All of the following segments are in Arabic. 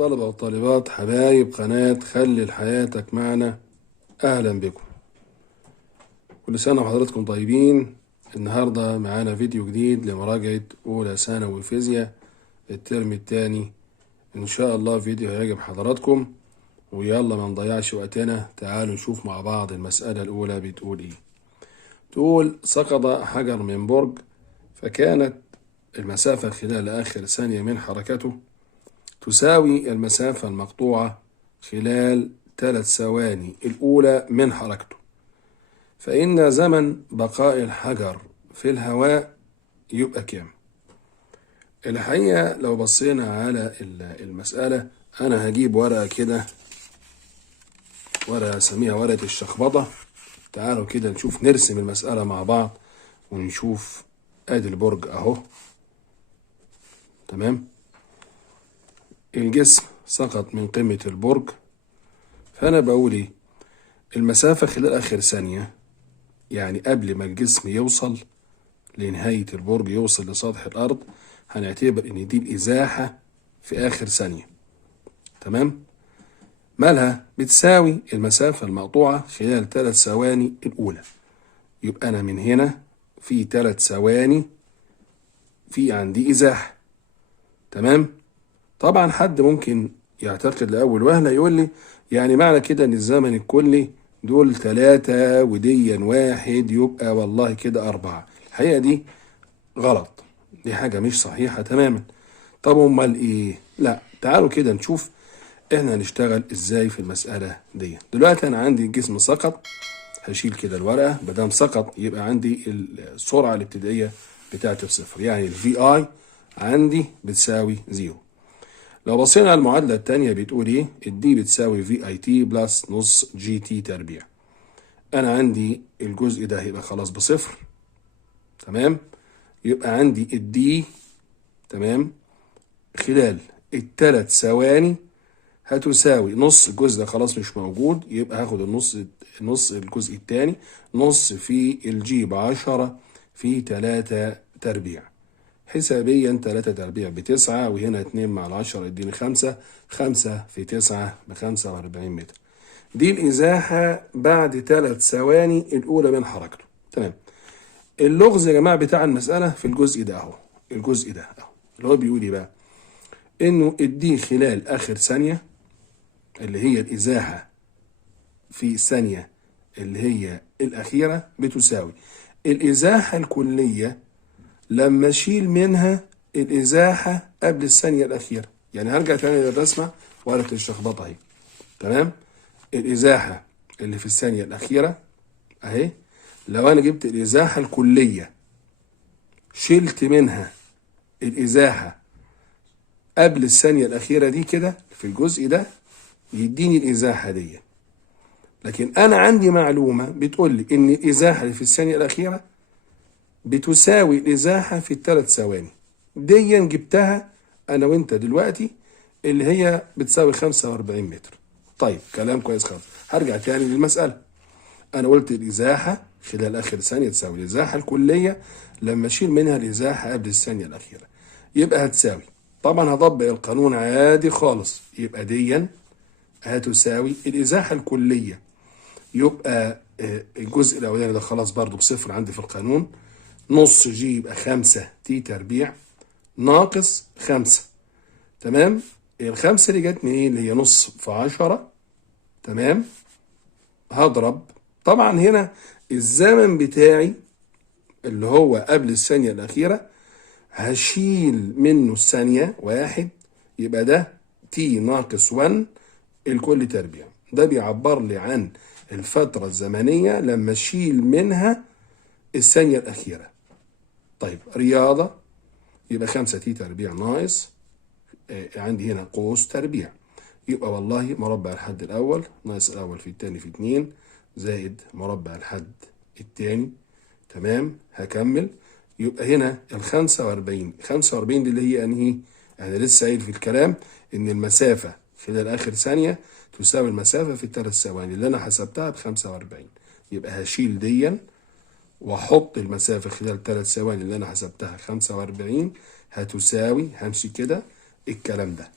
طلبة وطالبات حبايب قناة خلي حياتك معنا، أهلا بكم. كل سنة وحضراتكم طيبين. النهاردة معانا فيديو جديد لمراجعة أولى ثانوي فيزياء الترم الثاني. إن شاء الله فيديو هيعجب حضراتكم، ويلا ما نضيعش وقتنا، تعالوا نشوف مع بعض المسألة الأولى بتقول إيه. تقول سقط حجر من برج، فكانت المسافة خلال آخر ثانية من حركته تساوي المسافة المقطوعة خلال 3 ثواني الأولى من حركته، فإن زمن بقاء الحجر في الهواء يبقى كام؟ الحقيقة لو بصينا على المسألة، أنا هجيب ورقة كده، ورقة أسميها ورقة الشخبطة. تعالوا كده نشوف، نرسم المسألة مع بعض ونشوف. أدي البرج أهو، تمام. الجسم سقط من قمة البرج، فأنا بقول إيه؟ المسافة خلال آخر ثانية، يعني قبل ما الجسم يوصل لنهاية البرج، يوصل لسطح الأرض، هنعتبر إن دي الإزاحة في آخر ثانية، تمام؟ مالها؟ بتساوي المسافة المقطوعة خلال 3 ثواني الأولى. يبقى أنا من هنا في 3 ثواني في عندي إزاحة، تمام؟ طبعا حد ممكن يعتقد لأول وهلة يقول لي يعني معنى كده إن الزمن الكلي دول 3 وديا 1، يبقى والله كده 4. الحقيقة دي غلط، دي حاجة مش صحيحة تماما. طب امال ايه؟ لا، تعالوا كده نشوف احنا هنشتغل ازاي في المسألة دي. دلوقتي انا عندي الجسم سقط، هشيل كده الورقة، مادام سقط يبقى عندي السرعة الابتدائية بتاعتي بصفر، يعني الفي اي عندي بتساوي 0. لو بصينا على المعادلة التانية بتقول ايه؟ الدي بتساوي في اي تي بلس نص جي تي تربيع. انا عندي الجزء ده هيبقى خلاص بصفر، تمام. يبقى عندي الدي، تمام، خلال ال3 ثواني هتساوي نص الجزء ده خلاص مش موجود، يبقى هاخد نص الجزء التاني، نص في الجي ب10 في 3 تربيع. حسابيا 3 تربيع ب9، وهنا 2 مع 10 يديني 5. 5 في 9 ب45 متر. دي الإزاحة بعد 3 ثواني الأولى من حركته، تمام. اللغز يا جماعة بتاع المسألة في الجزء ده أهو، الجزء ده أهو اللي هو بيقول إيه بقى؟ إنه الدي خلال آخر ثانية اللي هي الإزاحة في ثانية اللي هي الأخيرة بتساوي الإزاحة الكلية لما أشيل منها الإزاحة قبل الثانية الأخيرة. يعني هرجع تاني للرسمة ورقة الشخبطة أهي، تمام. الإزاحة اللي في الثانية الأخيرة أهي، لو أنا جبت الإزاحة الكلية شلت منها الإزاحة قبل الثانية الأخيرة دي كده في الجزء ده، يديني الإزاحة دي. لكن أنا عندي معلومة بتقول لي إن الإزاحة اللي في الثانية الأخيرة بتساوي الإزاحة في ال3 ثواني. دي جبتها أنا وأنت دلوقتي، اللي هي بتساوي 45 متر. طيب كلام كويس خالص. هرجع تاني للمسألة. أنا قلت الإزاحة خلال آخر ثانية تساوي الإزاحة الكلية لما أشيل منها الإزاحة قبل الثانية الأخيرة، يبقى هتساوي، طبعا هطبق القانون عادي خالص، يبقى دي هتساوي الإزاحة الكلية، يبقى الجزء الأولاني ده خلاص برضو بصفر عندي في القانون، نص جي يبقى 5 تي تربيع ناقص 5، تمام. ال5 اللي جت منين؟ اللي هي نص في 10، تمام. هضرب طبعا هنا الزمن بتاعي اللي هو قبل الثانية الأخيرة، هشيل منه الثانية 1، يبقى ده تي ناقص 1 الكل تربيع. ده بيعبر لي عن الفترة الزمنية لما اشيل منها الثانية الأخيرة. طيب رياضة، يبقى 5 تي تربيع ناقص عندي هنا قوس تربيع، يبقى والله مربع الحد الأول ناقص الأول في التاني في 2 زائد مربع الحد التاني، تمام. هكمل، يبقى هنا ال45 دي اللي هي أنهي؟ أنا لسه قايل في الكلام إن المسافة خلال آخر ثانية تساوي المسافة في ال3 ثواني اللي أنا حسبتها ب45. يبقى هشيل ديا واحط المسافة خلال 3 ثواني اللي انا حسبتها 45 هتساوي، همشي كده الكلام ده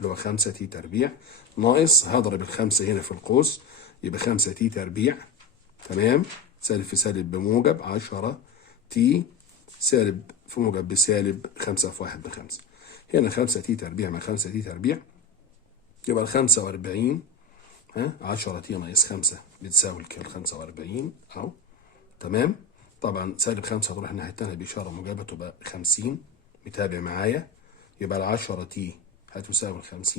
اللي هو 5 تي تربيع، ناقص هضرب الخمسة هنا في القوس يبقى 5 تي تربيع، تمام، سالب في سالب بموجب 10 تي، سالب في موجب بسالب 5 في 1 ب5. هنا 5 تي تربيع مع 5 تي تربيع يبقى 45، 10 تي ناقص 5 بتساوي الكيل 45 اهو، تمام. طبعا سالب 5 هتروح الناحية التانية بإشارة موجبة تبقى 50، متابع معايا؟ يبقى 10 تي هتساوي 50،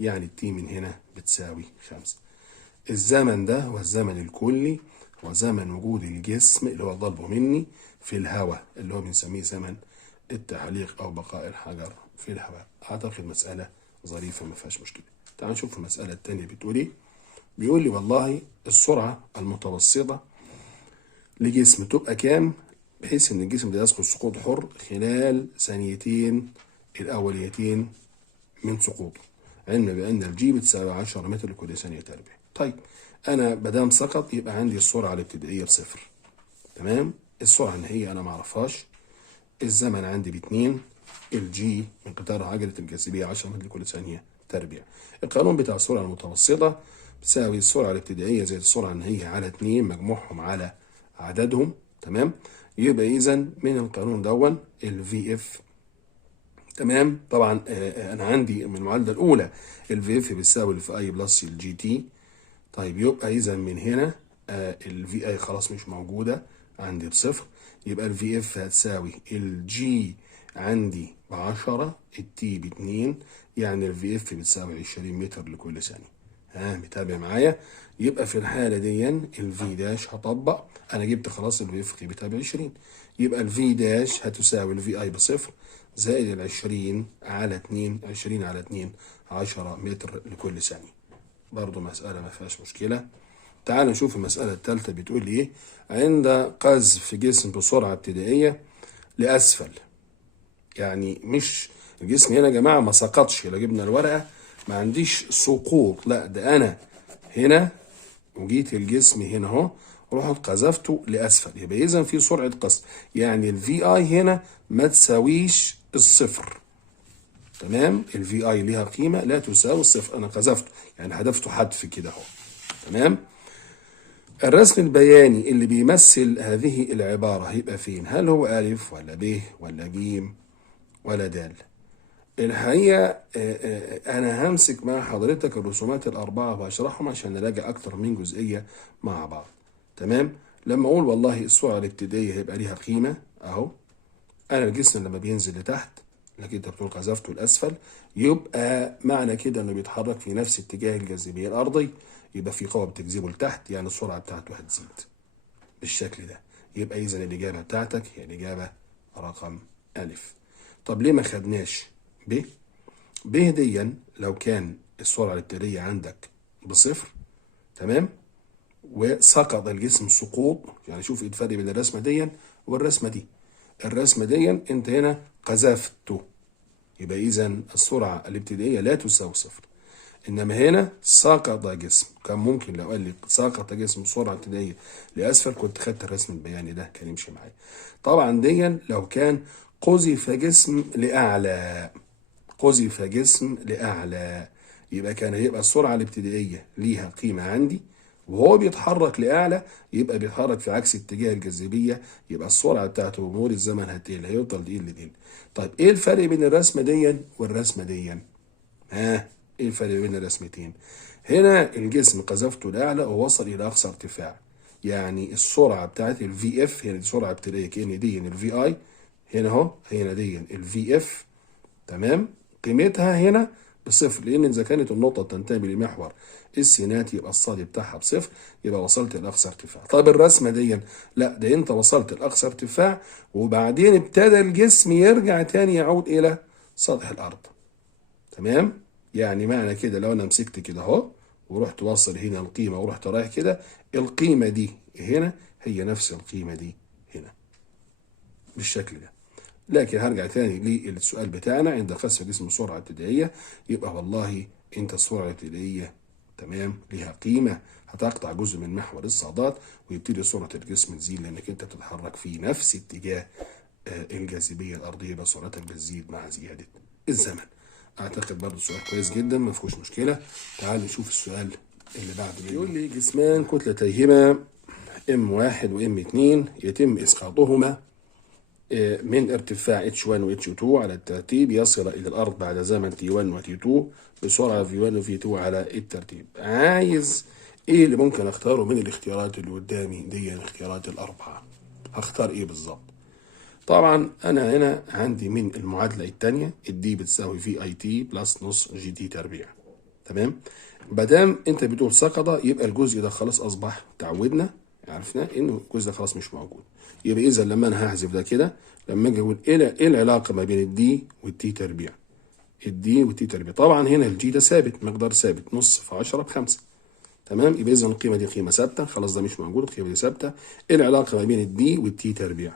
يعني التي من هنا بتساوي 5. الزمن ده هو الزمن الكلي، هو زمن وجود الجسم اللي هو طالبه مني في الهواء، اللي هو بنسميه زمن التعليق أو بقاء الحجر في الهواء. أعتقد مسألة ظريفة ما فيهاش مشكلة. تعال نشوف المسألة التانية بتقول إيه. بيقول لي والله السرعة المتوسطة لجسم تبقى كام بحيث إن الجسم ده يسقط سقوط حر خلال ثانيتين الأوليتين من سقوطه، علما بأن الجي بتساوي 10 متر لكل ثانية تربيع. طيب أنا مادام سقط يبقى عندي السرعة الابتدائية بصفر، تمام. السرعة النهائية أنا معرفهاش، الزمن عندي باتنين، الجي مقدار عجلة الجاذبية 10 متر لكل ثانية تربيع. القانون بتاع السرعة المتوسطة بتساوي السرعة الابتدائية زائد السرعة النهائية على 2 مجموعهم على عددهم، تمام. يبقى إذا من القانون دون الفي اف، تمام. طبعا انا عندي من المعادله الاولى الفي اف بتساوي الفي اي بلس الجي تي. طيب يبقى اذا من هنا الفي اي خلاص مش موجوده عندي بصفر، يبقى الفي اف هتساوي الجي عندي ب10 التي ب2، يعني الفي اف بتساوي 20 متر لكل ثانيه. متابع معايا؟ يبقى في الحاله دي الفي داش هطبق، انا جبت خلاص الفي اف قيمتها ب20، يبقى الفي داش هتساوي الفي اي بصفر زائد 20 على 2، 20 على 2 10 متر لكل ثانيه. برضو مساله ما فيهاش مشكله. تعال نشوف المساله الثالثه بتقول لي ايه. عند قذف جسم بسرعه ابتدائيه لاسفل، يعني مش الجسم هنا يا جماعه ما سقطش، لو جبنا الورقه ما عنديش سقوط، لا ده انا هنا وجيت الجسم هنا اهو رحت قذفته لاسفل، يبقى اذا في سرعه قذف، يعني الفي اي هنا ما تساويش الصفر، تمام. الفي اي ليها قيمه لا تساوي الصفر، انا قذفته يعني هدفته حدف كده اهو، تمام. الرسم البياني اللي بيمثل هذه العباره هيبقى فين؟ هل هو الف ولا ب ولا ج ولا د؟ الحقيقة أنا همسك مع حضرتك الرسومات الأربعة وهشرحهم عشان نراجع أكتر من جزئية مع بعض، تمام. لما أقول والله السرعة الابتدائية هيبقى ليها قيمة أهو، أنا الجسم لما بينزل لتحت لكن أنت بتقول قذفته لأسفل، يبقى معنى كده إنه بيتحرك في نفس اتجاه الجاذبية الأرضية، يبقى في قوة بتجذبه لتحت، يعني السرعة بتاعته هتزيد بالشكل ده. يبقى إذا الإجابة بتاعتك هي الإجابة رقم ألف. طب ليه ما خدناش ب؟ ب ديا لو كان السرعة الابتدائية عندك بصفر، تمام، وسقط الجسم سقوط، يعني شوف ايه الفرق بين الرسمة ديا والرسمة دي. الرسمة ديا انت هنا قذفته، يبقى اذا السرعة الابتدائية لا تساوي صفر، انما هنا سقط جسم. كان ممكن لو قال لي سقط جسم بسرعة ابتدائية لاسفل كنت خدت الرسم البياني ده كان يمشي معايا. طبعا ديا لو كان قذف جسم لأعلى، قذف جسم لأعلى، يبقى كان هيبقى السرعة الابتدائية ليها قيمة عندي، وهو بيتحرك لأعلى يبقى بيتحرك في عكس اتجاه الجاذبية، يبقى السرعة بتاعته بمرور الزمن هتقل، هيفضل يقل. طيب ايه الفرق بين الرسمة دي والرسمة دي؟ ايه الفرق بين الرسمتين؟ هنا الجسم قذفته لأعلى ووصل إلى أقصى ارتفاع، يعني السرعة بتاعت الفي اف هي السرعة ابتدائية، كأن دي الفي اي هنا اهو، هنا دي الفي اف، تمام، قيمتها هنا بصفر، لان اذا كانت النقطه تنتمي لمحور السينات يبقى الصاد بتاعها بصفر، يبقى وصلت لاقصى ارتفاع. طيب الرسمه دي لا، ده انت وصلت لاقصى ارتفاع وبعدين ابتدى الجسم يرجع تاني يعود الى سطح الارض، تمام. يعني معنى كده لو انا مسكت كده اهو ورحت واصل هنا القيمه ورحت رايح كده، القيمه دي هنا هي نفس القيمه دي هنا بالشكل ده. لكن هرجع تاني للسؤال بتاعنا، عند قذف جسم سرعة ابتدائية يبقى والله انت السرعة الابتدائية تمام ليها قيمة هتقطع جزء من محور الصادات ويبتدي سرعة الجسم تزيد، لانك انت بتتحرك في نفس اتجاه الجاذبية الارضية، يبقى سرعتك بتزيد مع زيادة الزمن. اعتقد برضه سؤال كويس جدا ما فيهوش مشكله. تعال نشوف السؤال اللي بعده. بيقول لي جسمان كتلتيهما M1 و M2 يتم اسقاطهما من ارتفاع H1 و H2 على الترتيب يصل إلى الأرض بعد زمن T1 و T2 بسرعة V1 و V2 على الترتيب. عايز إيه اللي ممكن أختاره من الاختيارات اللي قدامي دي؟ الاختيارات الأربعة هختار إيه بالظبط؟ طبعا أنا هنا عندي من المعادلة الثانية الدي بتساوي في اي تي بلس نص جي تي تربيع. تمام؟ مادام أنت بتقول سقط يبقى الجزء ده خلاص أصبح تعودنا عرفنا إنه الجزء ده خلاص مش موجود. يبقى إذا لما أنا هحذف ده كده، لما أجي أقول إيه العلاقة ما بين الدي والتي تربيع؟ الدي والتي تربيع طبعا هنا الجي ده ثابت، مقدار ثابت، نص في 10 ب5. تمام؟ يبقى إذا القيمة دي قيمة ثابتة، خلاص ده مش موجود، القيمة دي ثابتة. إيه العلاقة ما بين الدي والتي تربيع؟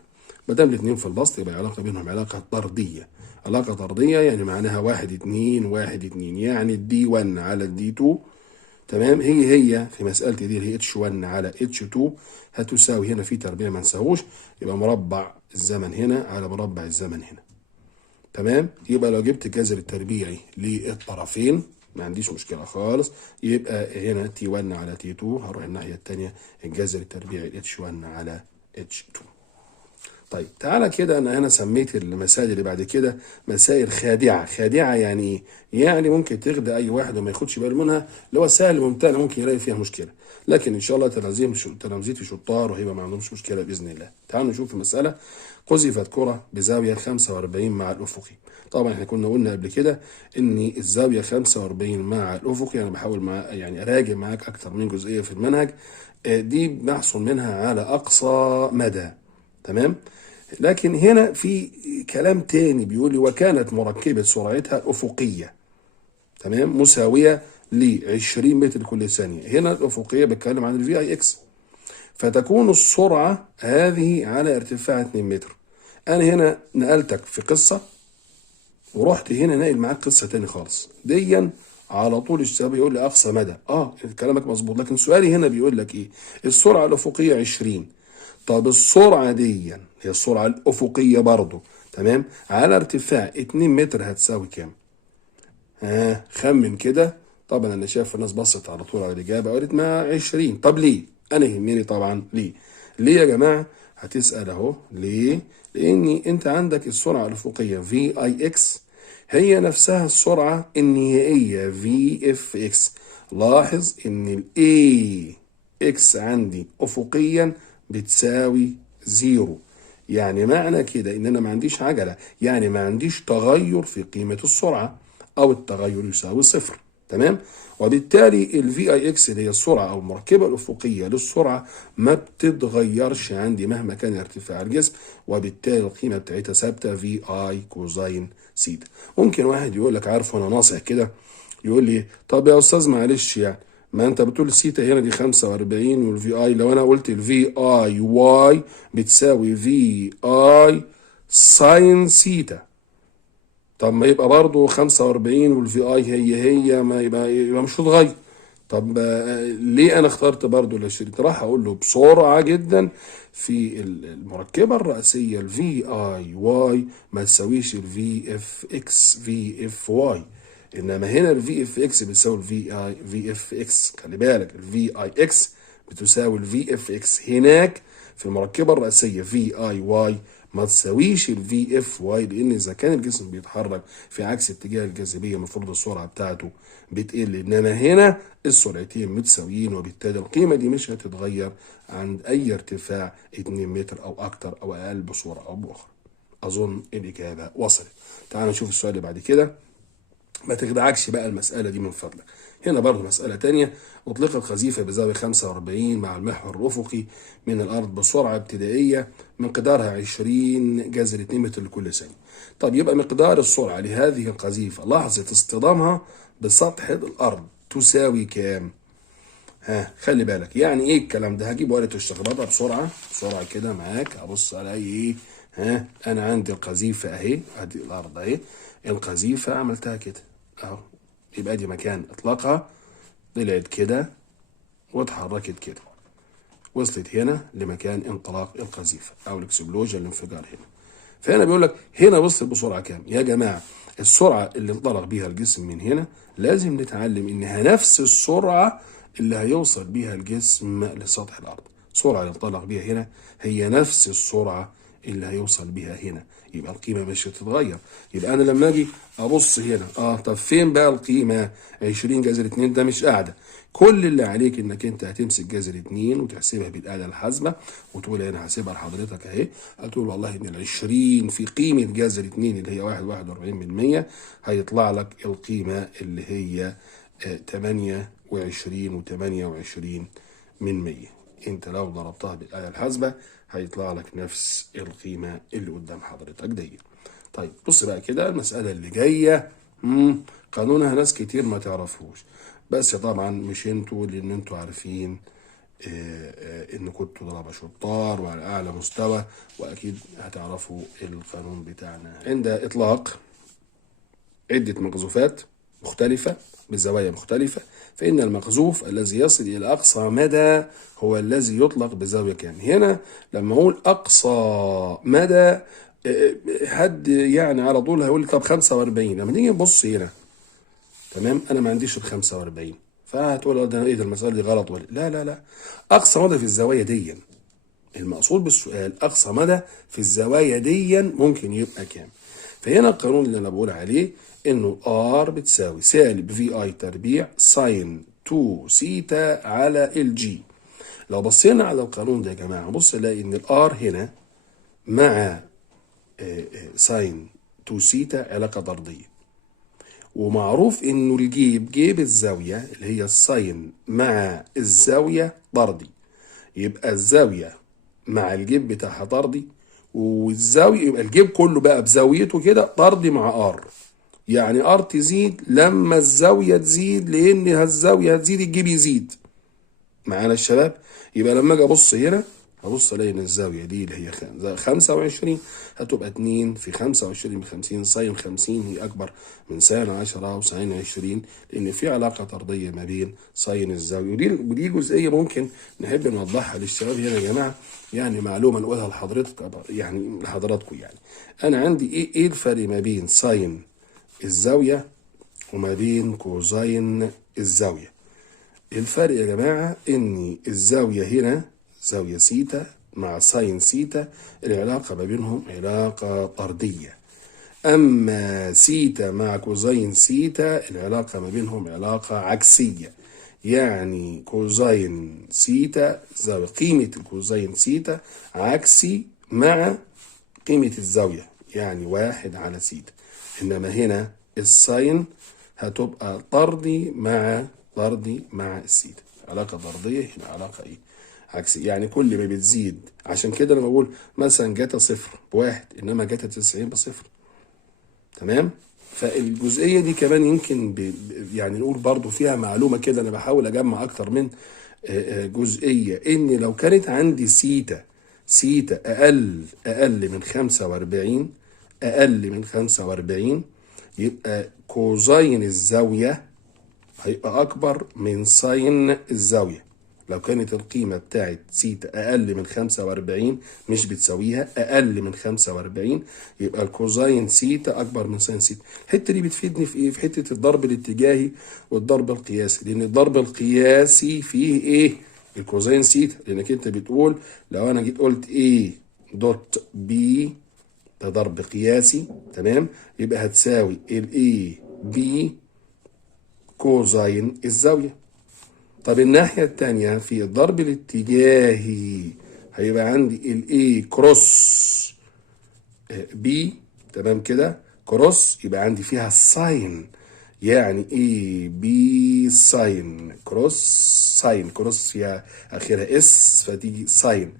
ما دام الاثنين في البسط يبقى العلاقة بينهم علاقة طردية. علاقة طردية يعني معناها 1 2 1 2، يعني الدي 1 على الدي 2. تمام؟ هي في مسألتي دي اللي هي اتش 1 على اتش 2 هتساوي هنا في تربيع ما نساهوش، يبقى مربع الزمن هنا على مربع الزمن هنا. تمام؟ يبقى لو جبت الجذر التربيعي للطرفين ما عنديش مشكلة خالص، يبقى هنا تي 1 على تي 2 هروح الناحية التانية الجذر التربيعي اتش 1 على اتش 2. طيب تعالى كده، انا هنا سميت المسائل اللي بعد كده مسائل خادعه. خادعه يعني ايه؟ يعني ممكن تخدع اي واحد وما ياخدش باله منها، اللي هو سهل ممتنع ممكن يلاقي فيها مشكله، لكن ان شاء الله تلامذتي شطار وهيبقى ما عندهمش مشكله باذن الله. تعالوا نشوف المساله. قذفت كره بزاويه 45 مع الافقي. طبعا احنا كنا قلنا قبل كده ان الزاويه 45 مع الافقي، انا بحاول يعني اراجع معاك اكتر من جزئيه في المنهج، دي بنحصل منها على اقصى مدى. تمام؟ لكن هنا في كلام تاني بيقول لي وكانت مركبة سرعتها الأفقية تمام مساوية ل 20 متر كل ثانية. هنا الأفقية بتكلم عن الفي اي اكس، فتكون السرعة هذه على ارتفاع 2 متر. أنا هنا نقلتك في قصة ورحت هنا ناقل معاك قصة تاني خالص. ديا على طول الشباب يقول لي أقصى مدى، كلامك مظبوط، لكن سؤالي هنا بيقول لك إيه؟ السرعة الأفقية 20. طب السرعة دي هي السرعة الأفقية برضو تمام على ارتفاع 2 متر هتساوي كام؟ خمن كده. طبعا أنا شايف الناس بصت على طول على الإجابة قالت ما 20. طب ليه؟ أنا يهمني طبعا ليه يا جماعة؟ هتسأل أهو ليه؟ لأن أنت عندك السرعة الأفقية في اي اكس هي نفسها السرعة النهائية في اف اكس. لاحظ إن الاي اكس عندي أفقيا بتساوي 0، يعني معنى كده ان انا ما عنديش عجلة، يعني ما عنديش تغير في قيمة السرعة او التغير يساوي 0. تمام؟ وبالتالي الفي اي اكس اللي هي السرعة او المركبة الافقية للسرعة ما بتتغيرش عندي مهما كان ارتفاع الجسم، وبالتالي القيمة بتاعتها ثابتة في اي كوزين سيتا. ممكن واحد يقول لك عارف وانا ناصح كده يقول لي طب يا استاذ معلش يعني ما انت بتقول السيتا هنا دي 45 والفي اي، لو انا قلت الفي اي واي بتساوي في اي ساين سيتا، طب ما يبقى برضه 45 والفي اي هي ما يبقى مش هتتغير. طب ليه انا اخترت برضه الاشريط؟ راح اقول له بسرعه جدا في المركبه الرئيسيه الفي اي واي ما تساويش الفي اف اكس في اف واي، انما هنا الفي اف اكس بتساوي الفي اي في اف اكس. خلي بالك الفي اي اكس بتساوي الفي اف اكس هناك في المركبه الرئيسيه في اي واي ما تساويش الفي اف واي، لان اذا كان الجسم بيتحرك في عكس اتجاه الجاذبيه المفروض السرعه بتاعته بتقل، انما هنا السرعتين متساويين، وبالتالي القيمه دي مش هتتغير عند اي ارتفاع 2 متر او اكتر او اقل بصوره او باخرى. اظن الاجابه وصلت. تعال نشوف السؤال اللي بعد كده. ما تخدعكش بقى المسألة دي من فضلك. هنا برضه مسألة تانية. أطلقت قذيفة بزاوية 45 مع المحور الأفقي من الأرض بسرعة ابتدائية مقدارها 20 جذر 2 متر لكل ثانية. طب يبقى مقدار السرعة لهذه القذيفة لحظة اصطدامها بسطح الأرض تساوي كام؟ خلي بالك يعني ايه الكلام ده. هجيب ورقة الشخبطة بسرعة كده معاك، ابص على ايه. انا عندي القذيفة اهي، ادي الارض اهي، القذيفة عملتها كده اهو، يبقى دي مكان اطلاقها، طلعت كده واتحركت كده، وصلت هنا لمكان انطلاق القذيفة او الاكسبلوجن الانفجار هنا. فهنا بيقول لك هنا وصلت بسرعة كام يا جماعة؟ السرعة اللي انطلق بيها الجسم من هنا لازم نتعلم إنها نفس السرعة اللي هيوصل بيها الجسم لسطح الأرض. السرعة اللي انطلق بيها هنا هي نفس السرعة اللي هيوصل بيها هنا، يبقى القيمة مش هتتغير. يبقى أنا لما أجي أبص هنا طب فين بقى القيمة؟ 20 جذر 2 ده مش قاعدة. كل اللي عليك إنك أنت هتمسك جذر 2 وتحسبها بالآلة الحاسبة وتقول أنا هحسبها لحضرتك أهي. هتقول والله إن 20 في قيمة جذر 2 اللي هي 41% هيطلع لك القيمة اللي هي 28.28%. أنت لو ضربتها بالآلة الحاسبة هيطلع لك نفس القيمة اللي قدام حضرتك دي. طيب بص بقى كده المسألة اللي جاية قانونها ناس كتير ما تعرفوش، بس طبعا مش انتوا لان انتوا عارفين ان كنتوا طلبة شطار وعلى اعلى مستوى، واكيد هتعرفوا القانون بتاعنا. عند اطلاق عدة مقذوفات مختلفة بزوايا مختلفة، فإن المقذوف الذي يصل إلى أقصى مدى هو الذي يطلق بزاوية كام. هنا لما أقول أقصى مدى حد يعني على طول هيقول لي طب 45. لما نيجي نبص هنا تمام أنا ما عنديش ال 45، فهتقول ده إيه ده المسألة دي غلط ولا لا لا لا. أقصى مدى في الزوايا دي المقصود بالسؤال أقصى مدى في الزوايا دي ممكن يبقى كام. فهنا القانون اللي أنا بقول عليه إنه R بتساوي سالب في اي تربيع ساين 2 سيتا على الجي. لو بصينا على القانون ده يا جماعة بص نلاقي إن الآر هنا مع ساين 2 سيتا علاقة طردية، ومعروف إنه جيب الزاوية اللي هي الساين مع الزاوية طردي، يبقى الزاوية مع الجيب بتاعها طردي، والزاوية يبقى الجيب كله بقى بزاويته كده طردي مع ار. يعني ار تزيد لما الزاوية تزيد، لان الزاوية هتزيد الجيب يزيد معانا الشباب. يبقى لما اجي ابص هنا هبص الاقي ان الزاوية دي اللي هي 25 هتبقى 2 في 25 ب50 ساين 50 هي اكبر من ساين 10 وساين 20، لان في علاقة طردية ما بين ساين الزاوية. ودي جزئية ممكن نحب نوضحها للشباب هنا يا جماعة، يعني معلومة نقولها لحضرتك يعني لحضراتكم. يعني انا عندي ايه الفرق ما بين ساين الزاوية وما بين كوزين الزاوية؟ الفرق يا جماعة ان الزاوية هنا زاوية سيتا مع ساين سيتا العلاقة ما بينهم علاقة طردية، اما سيتا مع كوزين سيتا العلاقة ما بينهم علاقة عكسية. يعني كوزين سيتا زاوية قيمة الكوزين سيتا عكسي مع قيمة الزاوية، يعني 1 على سيتا. انما هنا الساين هتبقى طردي مع السيتا، علاقة طردية هنا علاقة عكسي. يعني كل ما بتزيد، عشان كده لما بقول مثلا جاتا 0 ب1 انما جاتا 90 ب0. تمام. فالجزئية دي كمان يمكن يعني نقول برضو فيها معلومة كده، انا بحاول اجمع اكتر من جزئية. ان لو كانت عندي سيتا اقل من 45 يبقى كوزين الزاوية هيبقى أكبر من ساين الزاوية. لو كانت القيمة بتاعت سيتا أقل من 45 مش بتساويها أقل من 45 يبقى الكوزين سيتا أكبر من ساين سيتا. الحتة دي بتفيدني في إيه؟ في حتة الضرب الاتجاهي والضرب القياسي، لأن الضرب القياسي فيه إيه؟ الكوزين سيتا، لأنك أنت بتقول لو أنا جيت قلت A دوت B ده ضرب قياسي تمام، يبقى هتساوي ال A B كوزين الزاوية. طب الناحية التانية في الضرب الاتجاهي هيبقى عندي ال A كروس B تمام كده، كروس يبقى عندي فيها الساين، يعني A B ساين كروس ساين، كروس فيها اخرها اس فتيجي ساين.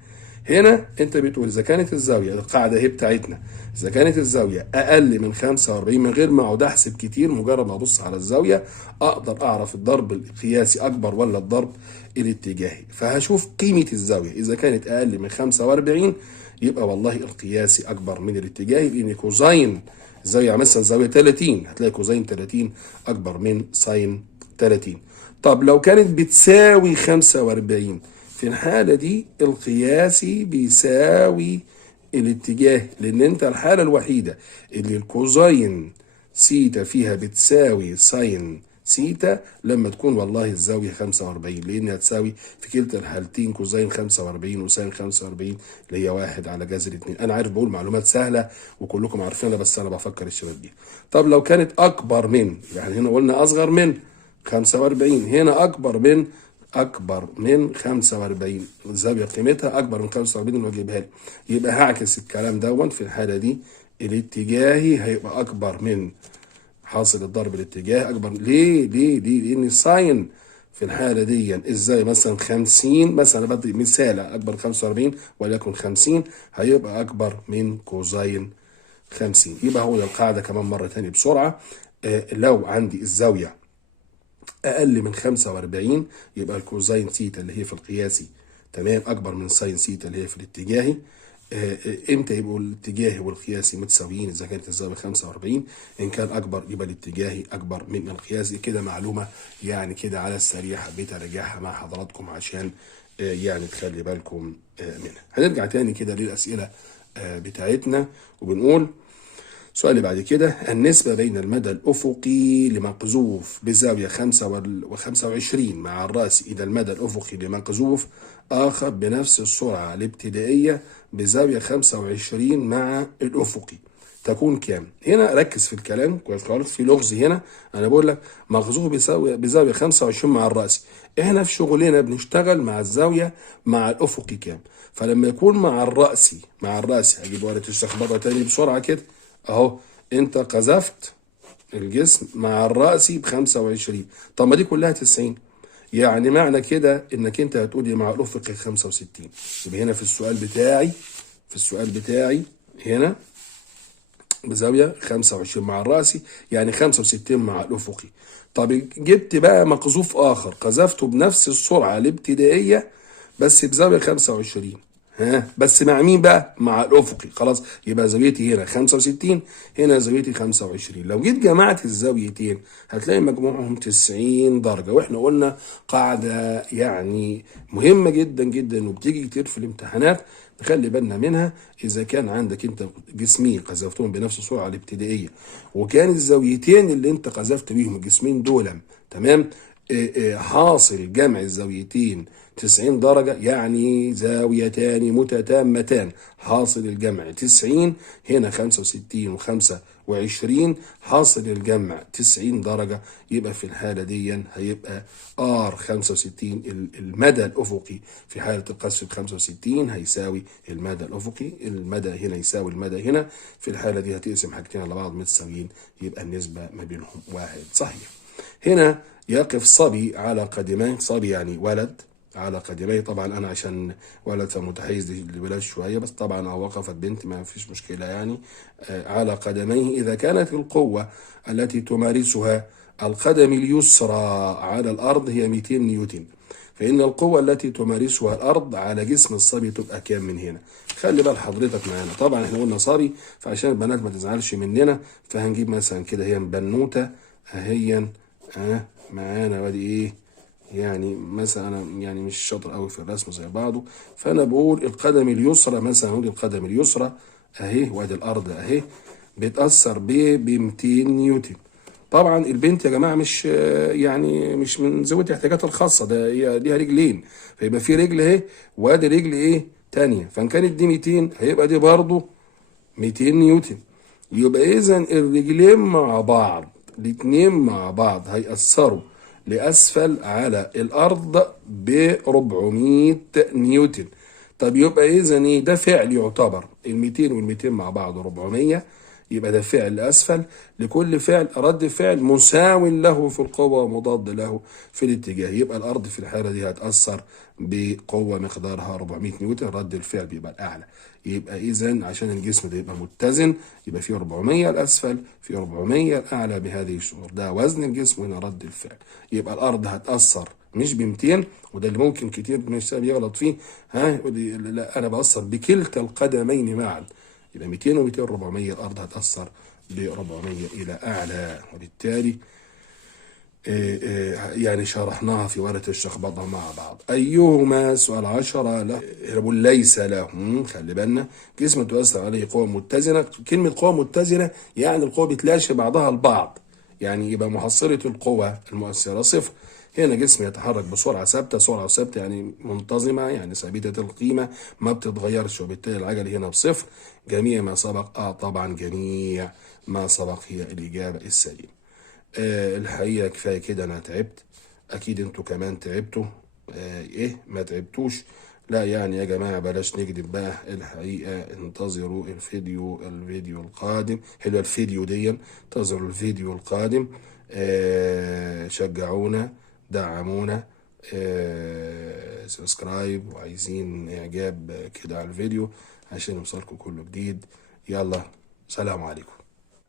هنا انت بتقول اذا كانت الزاويه القاعده هي بتاعتنا، اذا كانت الزاويه اقل من 45 من غير ما اقعد احسب كتير، مجرد ما ابص على الزاويه اقدر اعرف الضرب القياسي اكبر ولا الضرب الاتجاهي. فهشوف قيمه الزاويه اذا كانت اقل من 45 يبقى والله القياسي اكبر من الاتجاهي، لان كوزين الزاويه مثلا زاويه 30 هتلاقي كوزين 30 اكبر من ساين 30. طب لو كانت بتساوي 45 في الحالة دي القياسي بيساوي الاتجاه، لان انت الحالة الوحيدة اللي الكوزين سيتا فيها بتساوي ساين سيتا لما تكون والله الزاوية 45، لأن هتساوي في كلتا الحالتين كوزين 45 وساين 45 اللي هي 1 على جذر 2. أنا عارف بقول معلومات سهلة وكلكم عارفينها، بس أنا بفكر الشباب بيها. طب لو كانت أكبر من، يعني هنا قلنا أصغر من 45، هنا أكبر من 45، الزاوية قيمتها أكبر من 45 اللي هجيبها لي، يبقى هعكس الكلام دون. في الحالة دي الاتجاهي هيبقى أكبر من حاصل الضرب الاتجاهي أكبر. ليه؟ لأن الساين في الحالة دي ازاي مثلا 50، مثلا بدي مثال أكبر من 45 وليكن 50، هيبقى أكبر من كوزين 50. يبقى هو القاعدة كمان مرة تانية بسرعة. لو عندي الزاوية أقل من 45 يبقى الكوزين سيتا اللي هي في القياسي تمام أكبر من ساين سيتا اللي هي في الاتجاهي. امتى يبقوا الاتجاهي والقياسي متساويين؟ اذا كانت الزاويه 45. ان كان اكبر يبقى الاتجاهي اكبر من القياسي. كده معلومه يعني كده على السريع حبيت اراجعها مع حضراتكم عشان يعني تخلي بالكم منها. هنرجع تاني كده للاسئله بتاعتنا وبنقول السؤال اللي بعد كده: النسبة بين المدى الأفقي لمقذوف بزاوية 25 مع الرأس إلى المدى الأفقي لمقذوف آخر بنفس السرعة الابتدائية بزاوية 25 مع الأفقي تكون كام؟ هنا ركز في الكلام كويس خالص، في لغز هنا. أنا بقول لك مقذوف بزاوية 25 مع الرأس، إحنا في شغلنا بنشتغل مع الزاوية مع الأفقي كام؟ فلما يكون مع الرأسي هجيب ورقة الشخبطة تاني بسرعة كده اهو. انت قذفت الجسم مع الرأسي ب25، طب ما دي كلها 90، يعني معنى كده انك انت هتقولي مع الافقي 65. يبقى هنا في السؤال بتاعي هنا بزاوية 25 مع الرأسي يعني 65 مع الافقي. طب جبت بقى مقذوف اخر قذفته بنفس السرعة الابتدائية بس بزاوية 25، بس مع مين بقى؟ مع الافقي. خلاص يبقى زاويتي هنا 65، هنا زاويتي 25. لو جيت جمعت الزاويتين هتلاقي مجموعهم 90 درجة. واحنا قلنا قاعدة يعني مهمة جدا جدا وبتيجي كتير في الامتحانات نخلي بالنا منها. اذا كان عندك انت جسمين قذفتهم بنفس السرعة الابتدائية وكان الزاويتين اللي انت قذفت بيهم الجسمين دول تمام، حاصل جمع الزاويتين 90 درجة، يعني زاويتان متتامتان حاصل الجمع 90. هنا 65 و25 حاصل الجمع 90 درجة. يبقى في الحالة دي هيبقى R 65 المدى الأفقي في حالة القذف ب 65 هيساوي المدى الأفقي، المدى هنا يساوي المدى هنا. في الحالة دي هتقسم حاجتين على بعض متساويين يبقى النسبة ما بينهم 1 صحيح. هنا يقف صبي على قدميه، صبي يعني ولد على قدميه، طبعا انا عشان ولد فمتحيز للولاد شويه، بس طبعا او وقفت بنت ما فيش مشكله يعني. على قدميه اذا كانت القوه التي تمارسها القدم اليسرى على الارض هي 200 نيوتن، فان القوه التي تمارسها الارض على جسم الصبي تبقى كام من هنا؟ خلي بال حضرتك معانا. طبعا احنا قلنا صبي فعشان البنات ما تزعلش مننا فهنجيب مثلا كده هي بنوته اهي معانا وادي ايه، يعني مثلا انا يعني مش شاطر قوي في الرسم زي بعضه، فانا بقول القدم اليسرى مثلا، اقول القدم اليسرى اهي وادي الارض اهي بتاثر ب 200 نيوتن. طبعا البنت يا جماعه مش يعني مش من ذوي الاحتياجات الخاصه، ده هي ليها رجلين فيبقى في رجل اهي وادي رجل ايه تانية، فان كانت دي 200 هيبقى دي برضه 200 نيوتن. يبقى اذا الرجلين مع بعض الاتنين مع بعض هيأثروا لأسفل على الأرض ب 400 نيوتن. طب يبقى إذا إيه ده فعل يعتبر ال 200 وال 200 مع بعض 400، يبقى ده فعل أسفل. لكل فعل رد فعل مساو له في القوة ومضاد له في الاتجاه، يبقى الأرض في الحالة دي هتأثر بقوة مقدارها 400 نيوتن، رد الفعل بيبقى الأعلى. يبقى إذا عشان الجسم ده يبقى متزن يبقى فيه 400 الأسفل في 400 الأعلى بهذه الصورة، ده وزن الجسم وهنا رد الفعل. يبقى الأرض هتأثر مش ب 200، وده اللي ممكن كتير من الشباب يغلط فيه، لا أنا بأثر بكلتا القدمين معا، يبقى 200 و200 400 الأرض هتأثر ب 400 إلى أعلى. وبالتالي يعني شرحناها في ورقة الشخبطة مع بعض. أيهما سؤال 10 له بقول ليس له، خلي بالنا، جسم تؤثر عليه قوة متزنة. كلمة قوة متزنة يعني القوة بتلاشي بعضها البعض، يعني يبقى محصلة القوة المؤثرة صفر. هنا جسم يتحرك بسرعة ثابتة، سرعة ثابتة يعني منتظمة، يعني ثابتة القيمة ما بتتغيرش، وبالتالي العجلة هنا بصفر. جميع ما سبق طبعا جميع ما سبق هي الإجابة السليمة. الحقيقة كفاية كده، أنا تعبت، أكيد أنتوا كمان تعبتوا. إيه ما تعبتوش؟ لا يعني يا جماعة بلاش نكذب بقى، الحقيقة انتظروا الفيديو القادم. حلو الفيديو دي، انتظروا الفيديو القادم. شجعونا، دعمونا، سبسكرايب، وعايزين إعجاب كده على الفيديو عشان يوصلكم كله جديد. يلا، سلام عليكم.